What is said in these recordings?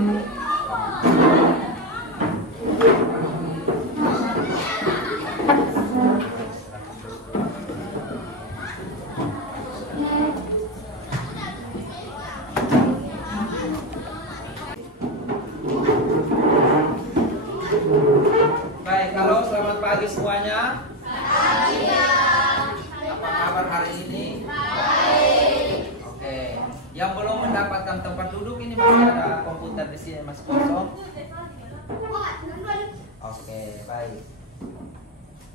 Baik, halo, selamat pagi semuanya. Apa kabar hari ini? Baik. Oke, yang belum mendapatkan tempat duduk ini masih ada komputer di sini masih kosong. Oke, baik.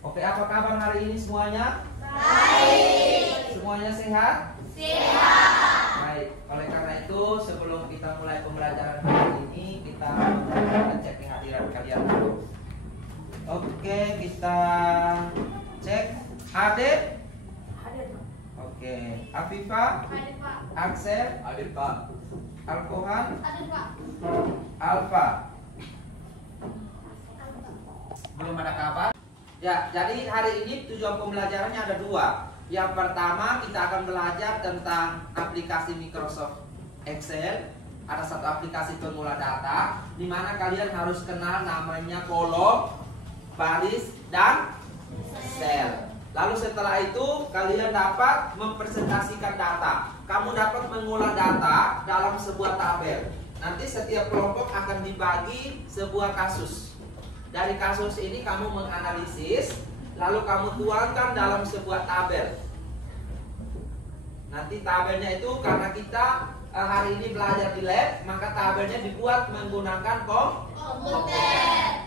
Oke, apa kabar hari ini semuanya? Baik. Semuanya sehat? Sehat. Baik, oleh karena itu sebelum kita mulai pembelajaran hari ini kita cek kehadiran kalian dulu. Oke, kita cek. Hadir? Hadir, Pak. Oke, Afifah? Hadir, Pak. Aksel? Hadir, Pak. Alkohan? Hadir, Pak. Alfa? Belum ada kabar? Ya, jadi hari ini tujuan pembelajarannya ada dua. Yang pertama kita akan belajar tentang aplikasi Microsoft Excel. Ada satu aplikasi pengumpulan data di mana kalian harus kenal namanya kolom, baris, dan sel. Lalu setelah itu kalian dapat mempresentasikan data. Kamu dapat mengolah data dalam sebuah tabel. Nanti setiap kelompok akan dibagi sebuah kasus. Dari kasus ini kamu menganalisis, lalu kamu tuangkan dalam sebuah tabel. Nanti tabelnya itu karena kita hari ini belajar di lab, maka tabelnya dibuat menggunakan komputer.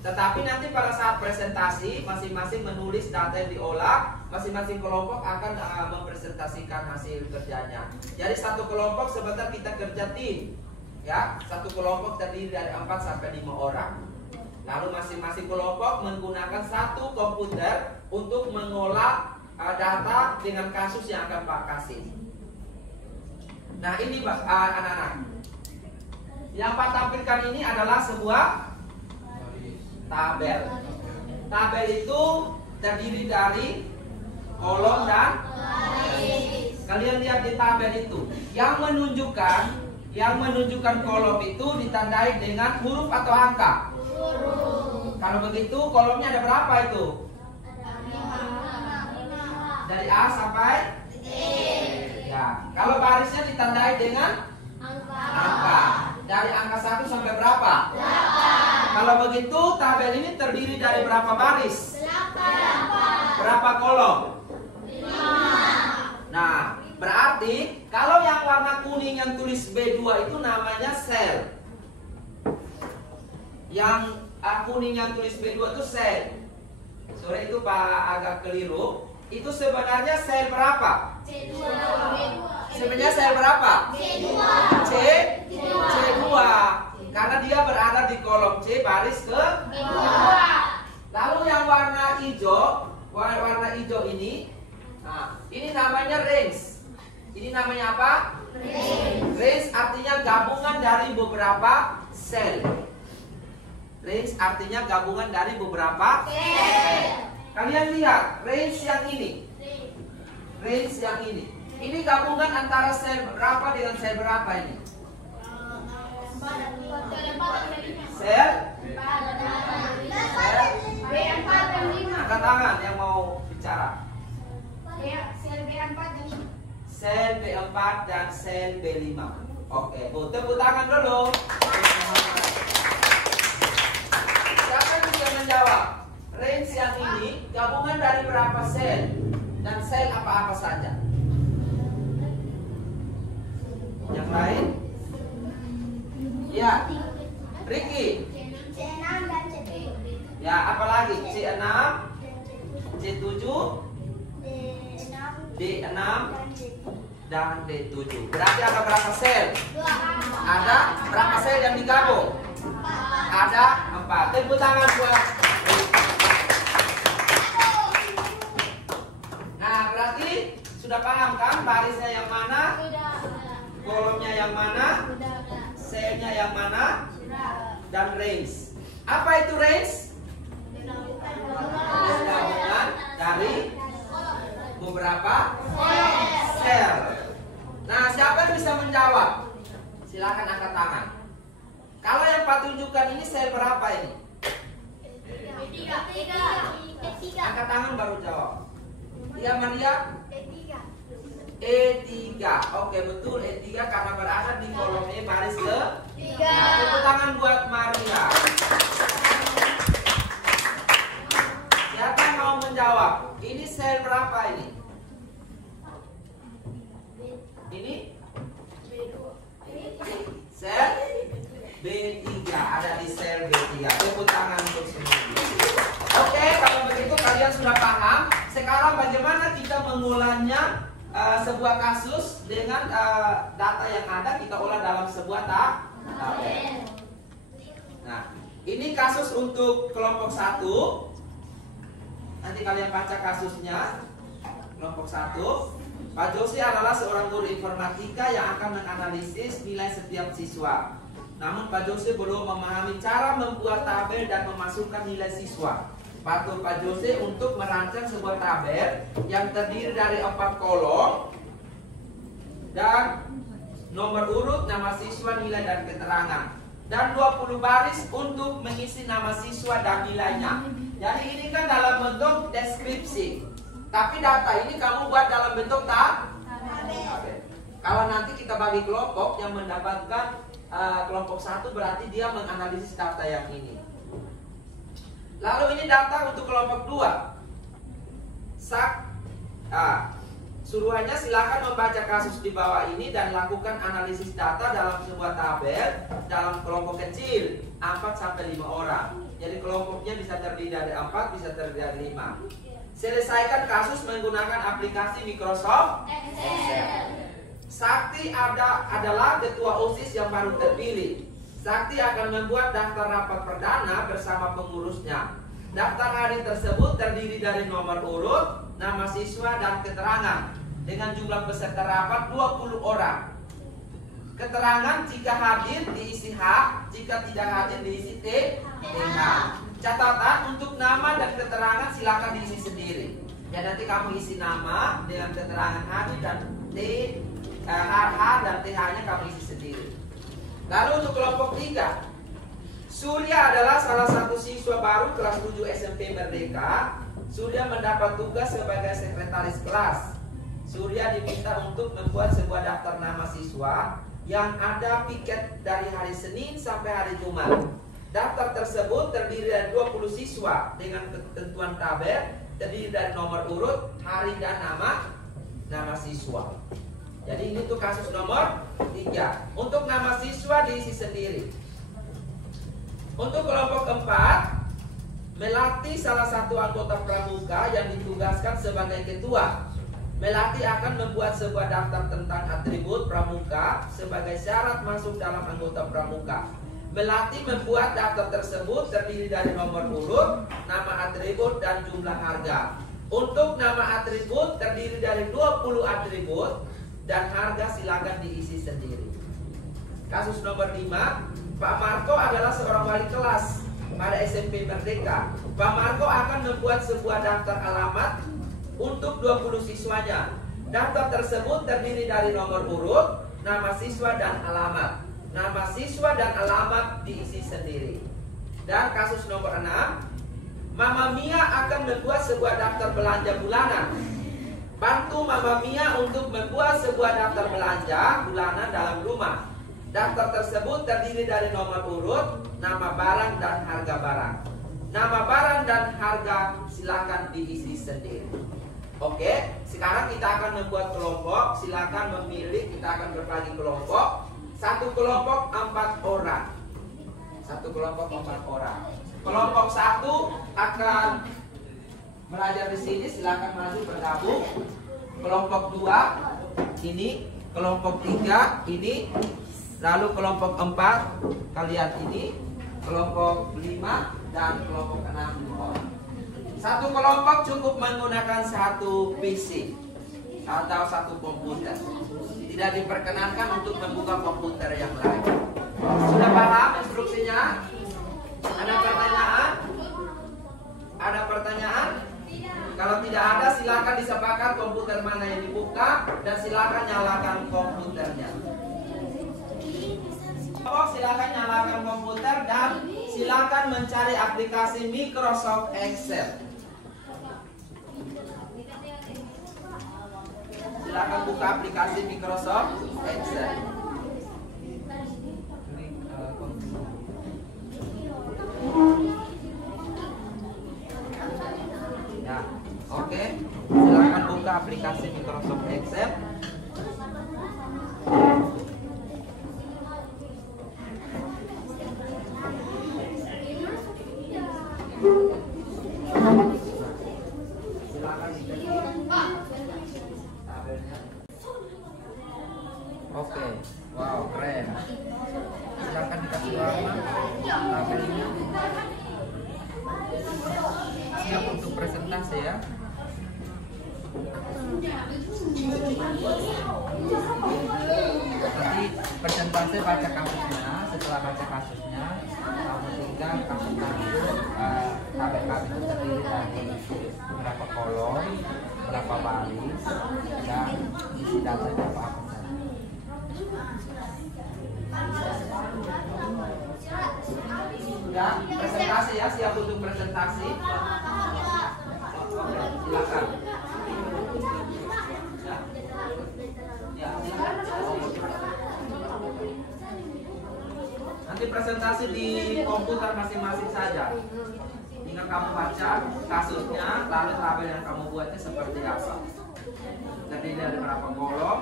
Tetapi nanti pada saat presentasi masing-masing menulis data yang diolah, masing-masing kelompok akan mempresentasikan hasil kerjanya. Jadi satu kelompok sebentar kita kerja tim, ya. Satu kelompok terdiri dari 4 sampai 5 orang. Lalu masing-masing kelompok menggunakan satu komputer untuk mengolah data dengan kasus yang akan Pak kasih. Nah ini anak-anak, yang Pak tampilkan ini adalah sebuah tabel. Tabel itu terdiri dari kolom dan baris. Kalian lihat di tabel itu, yang menunjukkan kolom itu ditandai dengan huruf atau angka. Kalau begitu kolomnya ada berapa itu? Dari A sampai Z. Ya. Kalau barisnya ditandai dengan angka. Dari angka 1 sampai berapa? 8. Kalau begitu tabel ini terdiri dari berapa baris? 8. Berapa kolom? 5. Nah, berarti kalau yang warna kuning yang tulis B2 itu namanya sel. Yang kuning yang tulis B2 itu sel. Sore itu Pak agak keliru. Itu sebenarnya sel berapa? C2. Sebenarnya sel berapa? C2. C2. Karena dia berada di kolom C baris ke B2. Lalu yang warna hijau, ini, nah, ini namanya range. Ini namanya apa? Range artinya gabungan dari beberapa sel. Range artinya gabungan dari beberapa sel. Kalian lihat range yang ini. Range yang ini. Ini gabungan antara sel berapa dengan sel berapa ini? Sel B4 dan 5. Angkat tangan yang mau bicara. Sel B4 dan 5. Sel B4 dan sel B5. Oke, tepuk tangan dulu. Siapa yang bisa menjawab? Range yang ini gabungan dari berapa sel dan sel apa-apa saja? Yang lain? Ya, Ricky. C6 dan C7. Ya, apalagi? C6, C7, D6 dan D7. Berarti ada berapa sel? Ada berapa sel yang digabung? Ada 4. Tepuk tangan buat. Nah, berarti sudah paham kan barisnya yang mana? Kolomnya yang mana? Selnya yang mana? Dan range. Apa itu range? Gabungan dari beberapa sel. Nah, siapa yang bisa menjawab? Silakan angkat tangan. Kalau yang Pak tunjukkan ini sel berapa ini? Angkat tangan baru jawab. Dia Maria? E3. Oke, betul E3 karena berada di kolom E baris ke 3. Tepuk tangan buat Maria. Siapa yang mau menjawab? Ini sel berapa ini? Ini? Sel B3. Ada di sel B3. Tepuk tangan untuk semua. Oke, kalau begitu kalian sudah paham. Sekarang bagaimana kita mengulangnya? Sebuah kasus dengan data yang ada kita olah dalam sebuah tabel. Nah, ini kasus untuk kelompok 1. Nanti kalian baca kasusnya. Kelompok 1. Pak Jose adalah seorang guru informatika yang akan menganalisis nilai setiap siswa. Namun Pak Jose belum memahami cara membuat tabel dan memasukkan nilai siswa. Patuh Pak Jose untuk merancang sebuah tabel yang terdiri dari 4 kolom dan nomor urut, nama siswa, nilai dan keterangan, dan 20 baris untuk mengisi nama siswa dan nilainya. Jadi ini kan dalam bentuk deskripsi, tapi data ini kamu buat dalam bentuk tabel. Kalau nanti kita bagi kelompok yang mendapatkan kelompok 1 berarti dia menganalisis data yang ini. Lalu ini data untuk kelompok 2. Suruhannya silakan membaca kasus di bawah ini dan lakukan analisis data dalam sebuah tabel dalam kelompok kecil 4-5 orang. Jadi kelompoknya bisa terdiri dari 4, bisa terdiri dari 5. Selesaikan kasus menggunakan aplikasi Microsoft Excel. Sakti adalah ketua OSIS yang baru terpilih. Sakti akan membuat daftar rapat perdana bersama pengurusnya. Daftar hari tersebut terdiri dari nomor urut, nama siswa, dan keterangan. Dengan jumlah peserta rapat 20 orang. Keterangan jika hadir diisi H, jika tidak hadir diisi TH. Catatan untuk nama dan keterangan silakan diisi sendiri. Ya nanti kamu isi nama dengan keterangan hadir dan H dan TH-nya kamu isi sendiri. Lalu untuk kelompok 3, Surya adalah salah satu siswa baru kelas 7 SMP Merdeka. Surya mendapat tugas sebagai sekretaris kelas. Surya diminta untuk membuat sebuah daftar nama siswa yang ada piket dari hari Senin sampai hari Jumat. Daftar tersebut terdiri dari 20 siswa dengan ketentuan tabel, terdiri dari nomor urut, hari dan nama siswa. Jadi ini tuh kasus nomor 3. Untuk nama siswa diisi sendiri. Untuk kelompok 4, Melati salah satu anggota pramuka yang ditugaskan sebagai ketua. Melati akan membuat sebuah daftar tentang atribut pramuka sebagai syarat masuk dalam anggota pramuka. Melati membuat daftar tersebut terdiri dari nomor urut, nama atribut, dan jumlah harga. Untuk nama atribut terdiri dari 20 atribut dan harga silakan diisi sendiri. Kasus nomor 5, Pak Marco adalah seorang wali kelas pada SMP Merdeka. Pak Marco akan membuat sebuah daftar alamat untuk 20 siswanya. Daftar tersebut terdiri dari nomor urut, nama siswa, dan alamat. Nama siswa dan alamat diisi sendiri. Dan kasus nomor 6, Mama Mia akan membuat sebuah daftar belanja bulanan. Bantu Mama Mia untuk membuat sebuah daftar belanja bulanan dalam rumah. Daftar tersebut terdiri dari nomor urut, nama barang, dan harga barang. Nama barang dan harga silakan diisi sendiri. Oke, sekarang kita akan membuat kelompok. Silakan memilih, kita akan berbagi kelompok. Satu kelompok 4 orang. Satu kelompok 4 orang. Kelompok 1 akan belajar di sini, silakan maju bergabung. Kelompok 2 ini, kelompok 3 ini, lalu kelompok 4 kalian ini, kelompok 5 dan kelompok 6. Satu kelompok cukup menggunakan satu PC atau satu komputer. Tidak diperkenankan untuk membuka komputer yang lain. Sudah paham instruksinya? Ada pertanyaan? Ada pertanyaan? Kalau tidak ada, silakan disepakat komputer mana yang dibuka dan silakan nyalakan komputernya. silakan nyalakan komputer dan silakan mencari aplikasi Microsoft Excel. Silakan buka aplikasi Microsoft Excel. Ya, oke. Silakan buka aplikasi Microsoft Excel. Oke, wow, keren. Silakan dikasih warna tabelnya. Siap untuk presentasi ya. Nanti presentasi baca kasusnya. Setelah baca kasusnya, kamu tinggal kasih tabel itu terdiri dari berapa kolom, berapa baris, dan isi datanya apa saja. Sudah presentasi ya, siap untuk presentasi. Oke, silakan. Ya, nanti presentasi di komputer masing-masing saja. Tinggal kamu baca kasusnya, lalu tabel yang kamu buatnya seperti apa. Terdiri dari berapa kolom,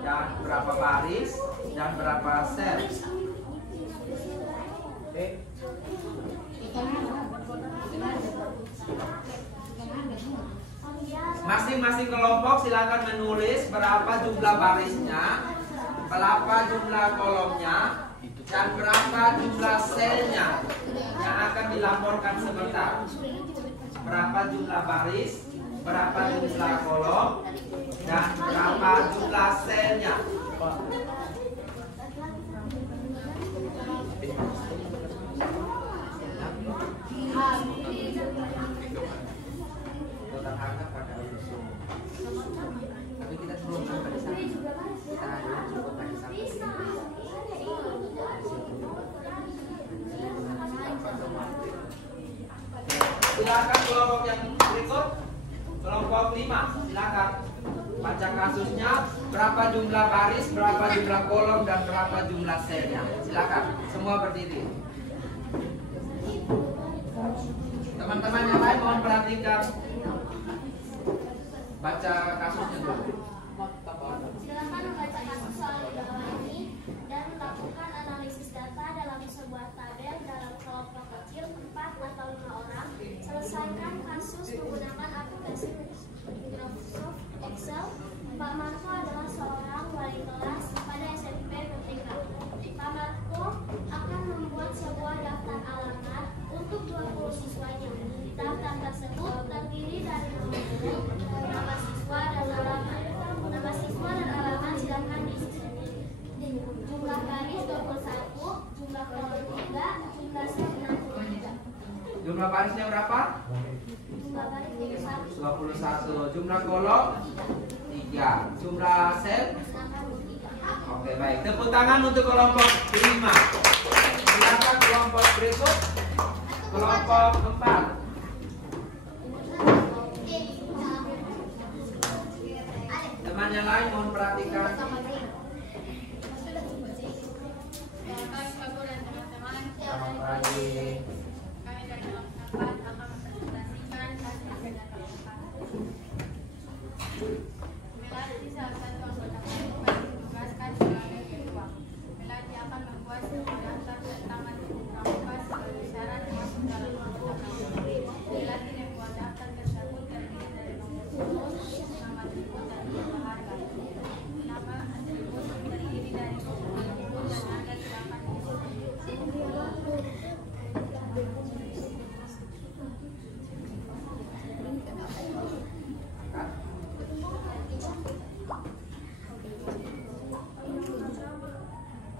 dan berapa baris, dan berapa sel. Oke. Masing-masing kelompok silakan menulis berapa jumlah barisnya, berapa jumlah kolomnya, dan berapa jumlah selnya yang akan dilaporkan sebentar. Berapa jumlah baris, berapa jumlah kolom, dan berapa jumlah selnya. Tapi kita sebelum sampai di sana, kita cukup tadi sampai silakan kelompok yang berikut, kelompok 5, silakan baca kasusnya, berapa jumlah baris, berapa jumlah kolom, dan berapa jumlah selnya. Silakan, semua berdiri. Teman-teman yang lain mohon perhatikan, baca kasusnya dulu. Silakan membaca kasus soal di bawah ini dan melakukan analisis data dalam sebuah tabel dalam kelompok kecil 4 atau 5 orang. Selesaikan kasus menggunakan aplikasi Microsoft Excel. Pak Marco adalah seorang wali kelas pada SMP Merdeka. Pak Marco akan membuat sebuah daftar alamat untuk 20 siswanya. Daftar tersebut terdiri dari nama siswa dan alamat. Nama siswa dan alamat silakan diisi sendiri. Jumlah baris 21, jumlah kolom 3, jumlah sel 63. Jumlah barisnya berapa? Jumlah baris 21. Jumlah kolom 3. Jumlah sel? Oke, baik. Tepuk tangan untuk kelompok 5. Silakan kelompok berikut. Kelompok 4. Teman yang lain mohon perhatikan. Selamat pagi. Kami dari kelompok 4 akan mempresentasikan hasil data Melati salah satu anggota kelompok yang ditugaskan sebagai ketua. Melati akan membuat sebuah daftar tentang pramuka sebagai syarat masuk dalam kelompok. Melati membuat daftar tersebut terdiri dari nomor telepon, nama atribut dan nama harga. Nama atribut terdiri dari nomor telepon dan harga silakan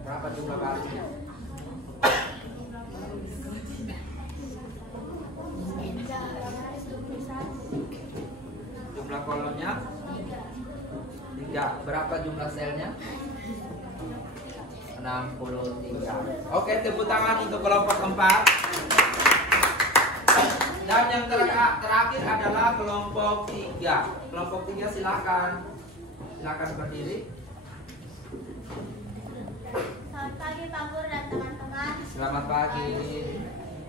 Berapa jumlah barisnya? Jumlah kolomnya? 3. Berapa jumlah selnya? 63. 63. Oke, tepuk tangan untuk kelompok 4. Dan yang terakhir adalah kelompok 3. Kelompok 3 silakan. Silakan berdiri. Selamat pagi Pak Guru dan teman-teman. Selamat pagi.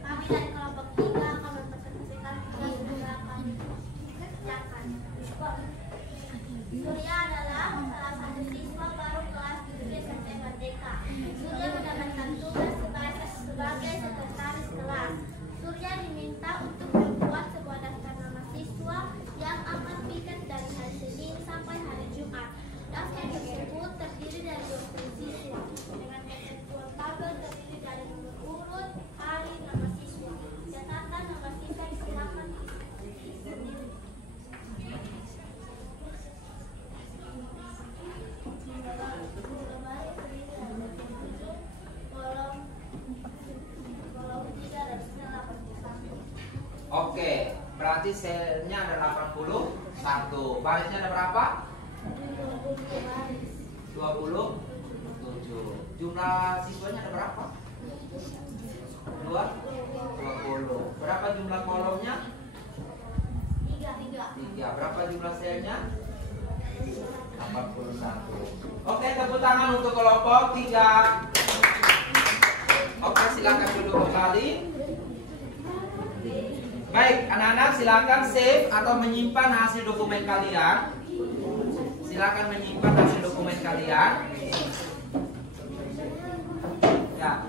Kami dari kelompok 3 akan mempresentasikan tugas yang akan dikerjakan. Surya adalah salah satu siswa baru kelas 7 SMP Merdeka. Surya mendapatkan tugas sebagai sekretaris kelas. Surya diminta untuk membuat sebuah daftar nama siswa yang akan piket dari hari Senin sampai hari Jumat. Daftar tersebut terdiri dari 20 siswa dengan ketentuan tabel terdiri dari nomor urut, hari, nama siswa. Catatan nama siswa disilakan diisi sendiri. Lemari terdiri dari 27 kolom 3 dan sel 81. Oke, berarti selnya ada 81. Barisnya ada berapa? 27. Jumlah siswanya ada berapa? 20. Berapa jumlah kolomnya? 3. Berapa jumlah selnya? 81. Oke, tepuk tangan untuk kelompok 3. Oke, silakan duduk kembali. Baik, anak-anak silakan save atau menyimpan hasil dokumen kalian. Silakan menyimpan hasil dokumen kalian. Ya.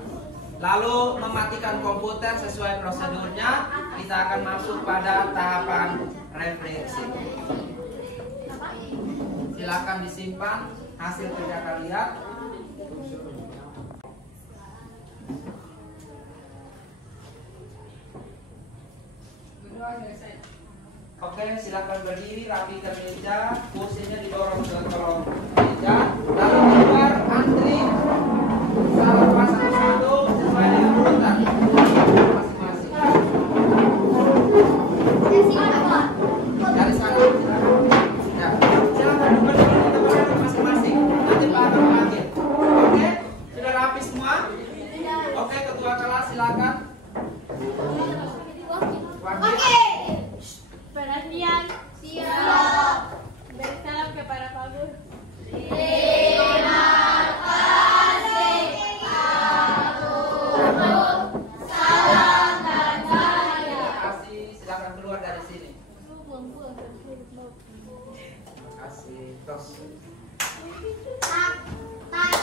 Lalu mematikan komputer sesuai prosedurnya. Kita akan masuk pada tahapan refleksi. Silakan disimpan hasil kerja kalian. Oke, silakan berdiri, rapikan meja, kursinya didorong ke kolong meja, lalu keluar antri, salam satu-satu sesuai dengan urutan masing-masing. Dari sana, ya, silakan berdiri masing-masing. Nanti Pak akan panggil. Oke, sudah rapi semua? Oke, ketua kelas silakan. Oke. Perhatian, siap. Beri salam kepada Pak Guru. Terima kasih Pak Guru. Salam dan bahagia. Terima kasih, silakan keluar dari sini. Terima kasih. Tos. Tak, tak.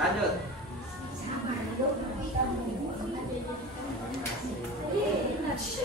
Lanjut. Terima kasih.